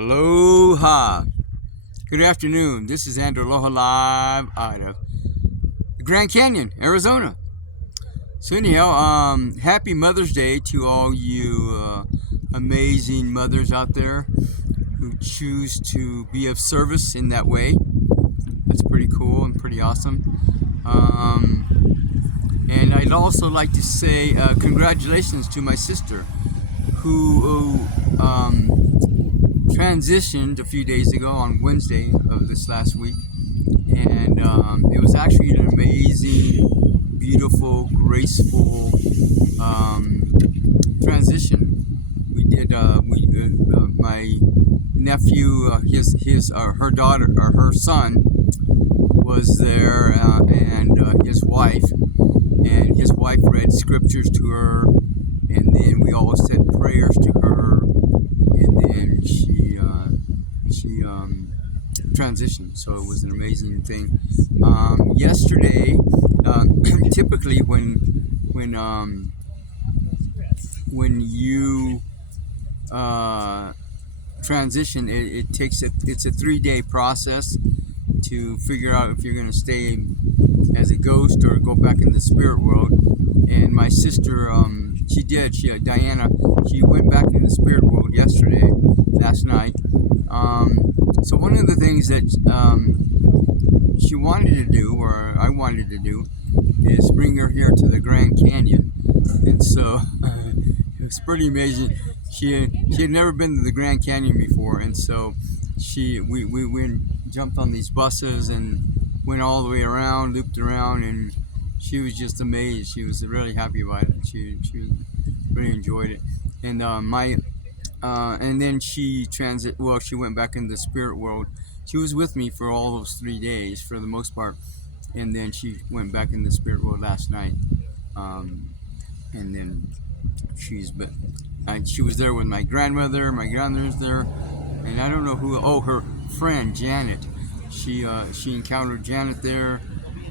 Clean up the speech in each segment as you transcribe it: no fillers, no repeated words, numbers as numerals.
Aloha. Good afternoon. This is Aloha live out of the Grand Canyon, Arizona. So anyhow, happy Mother's Day to all you amazing mothers out there who choose to be of service in that way. That's pretty cool and pretty awesome. And I'd also like to say congratulations to my sister who transitioned a few days ago on Wednesday of this last week, and it was actually an amazing, beautiful, graceful transition. We did. My nephew, her daughter, or her son, was there, and his wife, read scriptures to her, and then we all said prayers to her, and then she transitioned. So it was an amazing thing. Yesterday, typically when you transition, it's a 3-day process to figure out if you're going to stay as a ghost or go back in the spirit world. And my sister, Dianna, she went back in the spirit world last night. So one of the things that she wanted to do, or I wanted to do, is bring her here to the Grand Canyon. And so it was pretty amazing. She had never been to the Grand Canyon before, and so we jumped on these buses and went all the way around, looped around, and she was just amazed. She was really happy about it. She really enjoyed it. And and then she went back in the spirit world. She was with me for all those 3 days for the most part, and then she went back in the spirit world last night. And then she was there with my grandmother. My grandmother's there, and I don't know who. Oh, her friend Janet. She encountered Janet there,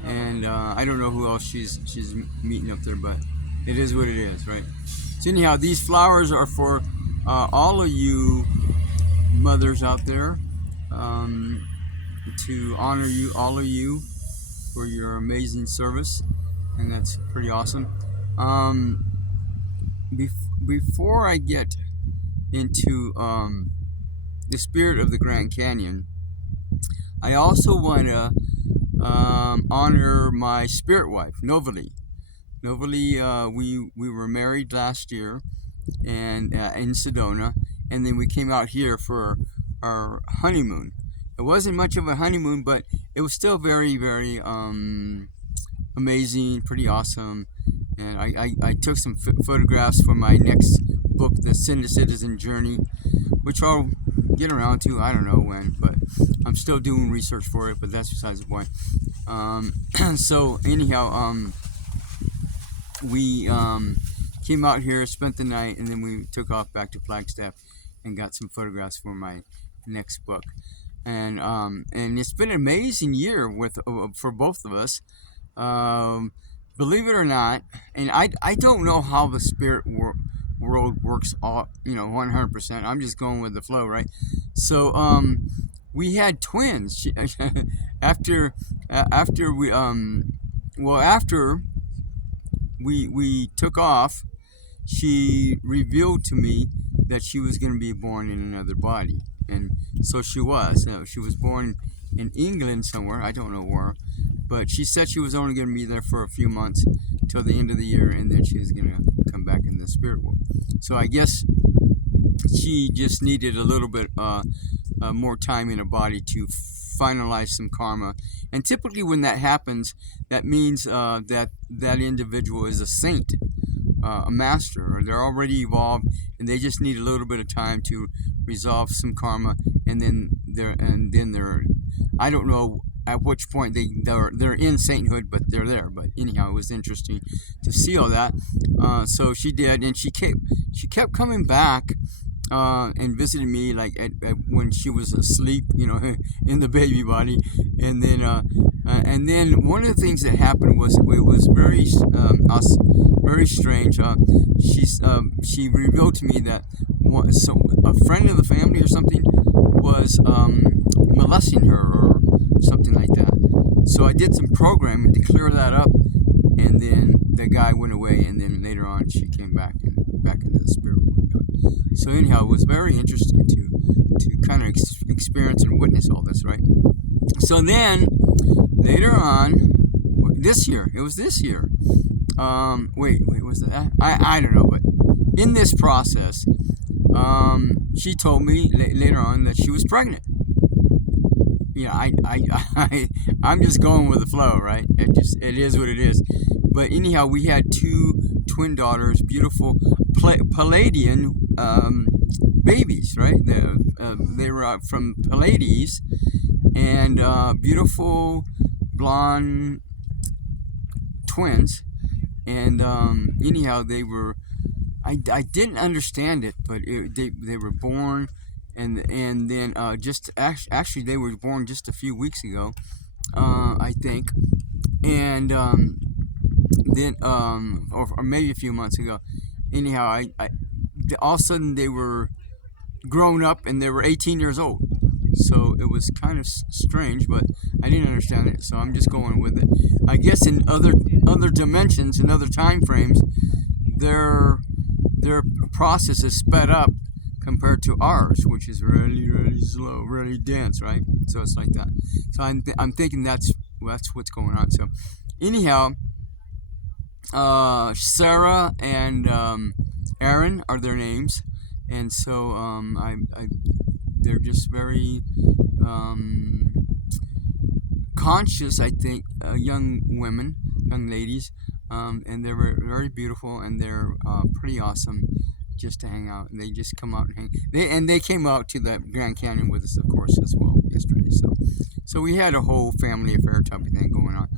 and I don't know who else she's meeting up there, but it is what it is, right? So anyhow, these flowers are for all of you mothers out there, to honor you, all of you, for your amazing service, and that's pretty awesome. Before I get into the spirit of the Grand Canyon, I also want to honor my spirit wife, Novalee. Novalee, we were married last year, and in Sedona, and then we came out here for our honeymoon. It wasn't much of a honeymoon, but it was still very, very amazing, pretty awesome. And I took some photographs for my next book, The Citizen Journey, which I'll get around to, I don't know when, but I'm still doing research for it, but that's besides the point. So anyhow, we came out here, spent the night, and then we took off back to Flagstaff and got some photographs for my next book. And it's been an amazing year for both of us. Believe it or not, and I don't know how the spirit world works, 100%. I'm just going with the flow, right? So we had twins. After we took off, she revealed to me that she was going to be born in another body, and so she was. She was born in England somewhere, I don't know where, but she said she was only going to be there for a few months till the end of the year, and then she was going to come back in the spirit world. So I guess she just needed a little bit more time in her body to finalize some karma. And typically when that happens, that means that individual is a saint, a master, or they're already evolved, and they just need a little bit of time to resolve some karma, and then they're I don't know at which point they're in sainthood, but they're there. But anyhow, it was interesting to see all that. So she did, and she kept coming back and visiting me, like when she was asleep, in the baby body. And then one of the things that happened was it was very strange. She revealed to me that a friend of the family or something was molesting her or something like that. So I did some programming to clear that up, and then the guy went away, and then later on she came back into the spirit world. So anyhow, it was very interesting to kind of experience and witness all this, right? So then later on, this year, it was this year. Wait, was that? I don't know, but in this process, she told me later on that she was pregnant. You know, I'm just going with the flow, right? It is what it is. But anyhow, we had 2 twin daughters, beautiful Palladian babies, right? They were from Pleiades, and beautiful blonde twins. And anyhow, they were. I didn't understand it, but they were born, and then actually they were born just a few weeks ago, I think, and then or maybe a few months ago. Anyhow, all of a sudden they were grown up and they were 18 years old. So it was kind of strange, but I didn't understand it, so I'm just going with it. I guess in other dimensions, in other time frames, their process is sped up compared to ours, which is really, really slow, really dense, right? So it's like that. So I'm thinking that's what's going on. So anyhow, Sarah and Aaron are their names, and so they're just very conscious, I think, young women, young ladies, and they were very beautiful, and they're pretty awesome just to hang out. And they just come out and hang. They came out to the Grand Canyon with us, of course, as well yesterday. So we had a whole family affair type of thing going on.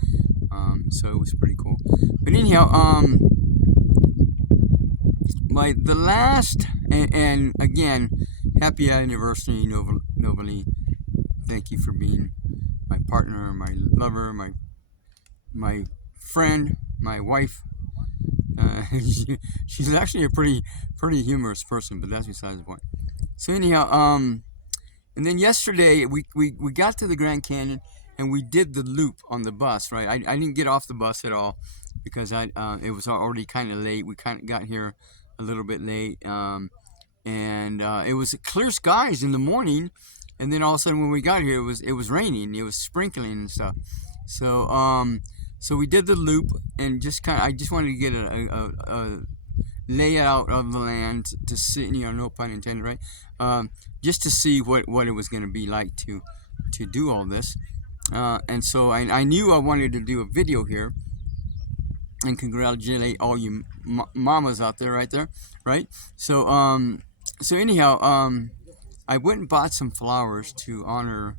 So it was pretty cool. But anyhow, the last, and again, happy anniversary, Novalee. Thank you for being my partner, my lover, my friend, my wife. She's actually a pretty humorous person, but that's besides the point. So anyhow, and then yesterday we got to the Grand Canyon, and we did the loop on the bus, right? I didn't get off the bus at all because it was already kind of late. We kind of got here a little bit late, and it was clear skies in the morning, and then all of a sudden when we got here, it was raining, it was sprinkling and stuff. So we did the loop, and I just wanted to get a layout of the land to see, no pun intended, right? Just to see what it was going to be like to do all this. And so I knew I wanted to do a video here and congratulate all you mamas out there, right? So anyhow, I went and bought some flowers to honor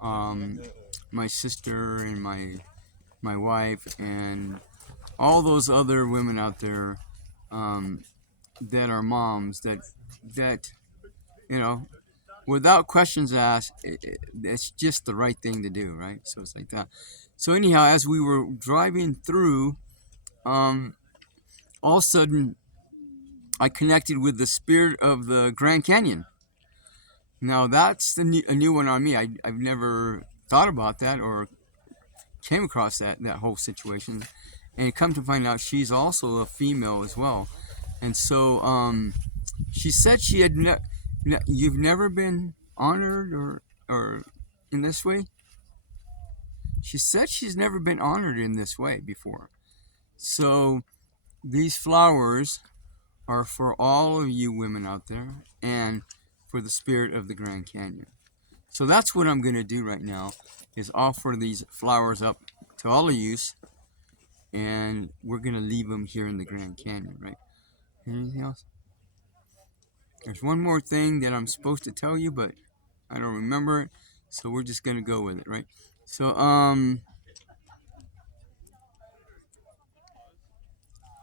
my sister and my wife and all those other women out there that are moms that without questions asked, it's just the right thing to do, right? So it's like that. So anyhow, as we were driving through, all of a sudden I connected with the spirit of the Grand Canyon. Now that's a new one on me. I've never thought about that or came across that whole situation, and come to find out she's also a female as well. And so she said she had you've never been honored or in this way. She said she's never been honored in this way before. So these flowers are for all of you women out there and for the spirit of the Grand Canyon. So that's what I'm going to do right now, is offer these flowers up to all of you, and we're going to leave them here in the Grand Canyon, right? Anything else? There's one more thing that I'm supposed to tell you, but I don't remember it, so we're just going to go with it, right? So, all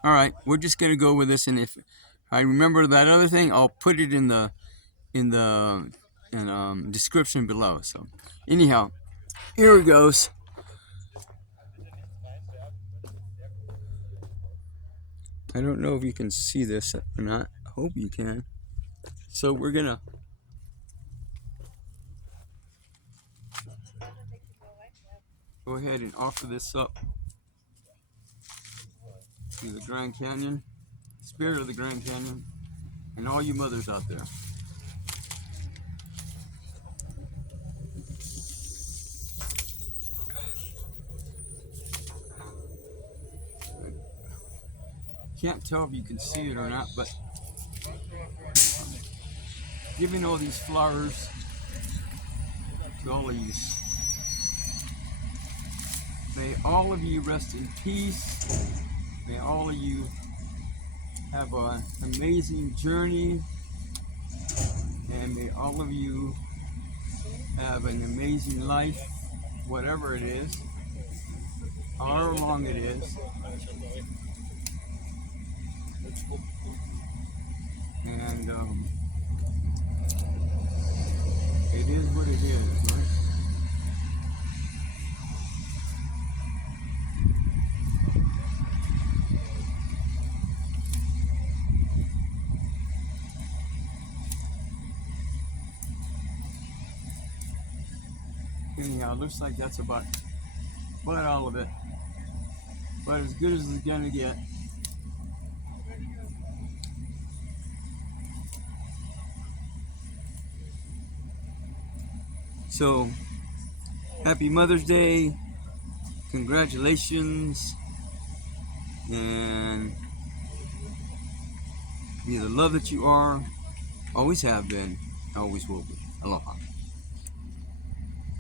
right, we're just going to go with this, and if I remember that other thing, I'll put it in the description below. So anyhow, here it goes. I don't know if you can see this or not. I hope you can. So we're gonna go ahead and offer this up to the Grand Canyon, Spirit of the Grand Canyon, and all you mothers out there. Can't tell if you can see it or not, but giving all these flowers to all of you. May all of you rest in peace. May all of you have an amazing journey. And may all of you have an amazing life, whatever it is, however long it is. And it is what it is, right? Anyhow, it looks like that's about all of it. But as good as it's gonna get. So, happy Mother's Day, congratulations, and be the love that you are, always have been, always will be. Aloha.